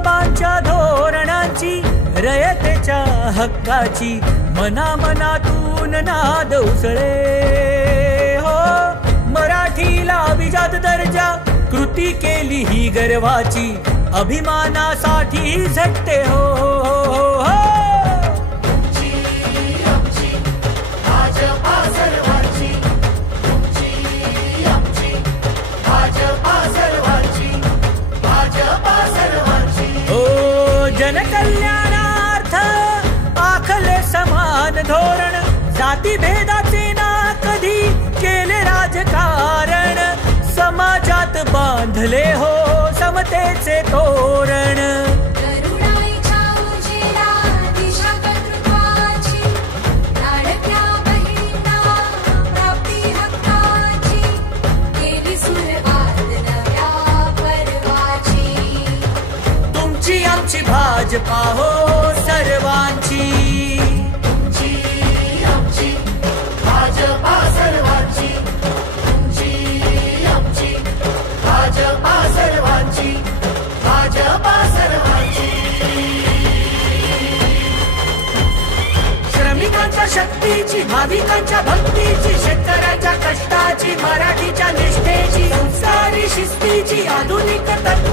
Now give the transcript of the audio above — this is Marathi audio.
गोरगरिबांच्या धोरणांची, रयतेच्या हक्काची मनामनातून नाद उसळे हो. मराठीला अभिजात दर्जा कृती केली ही गर्वाची, अभिमानासाठी झटते हो, हो, हो. जनकल्याणार्थ आखले समान धोरण, जाती भेदाचे ना कधी केले राजकारण, समाजात बांधले हो समतेचे तोरण. आमची भाजपा हो सर्वांची, तुमची आमची भाजपा सर्वांची, तुमची आमची भाजपा सर्वांची, भाजपा सर्वांची. श्रमिकांच्या शक्तीची, भाविकांच्या भक्तीची, शेतकऱ्यांच्या कष्टाची, मराठीच्या निष्ठेची, संस्कारी शिस्तीची, आधुनिक तत्व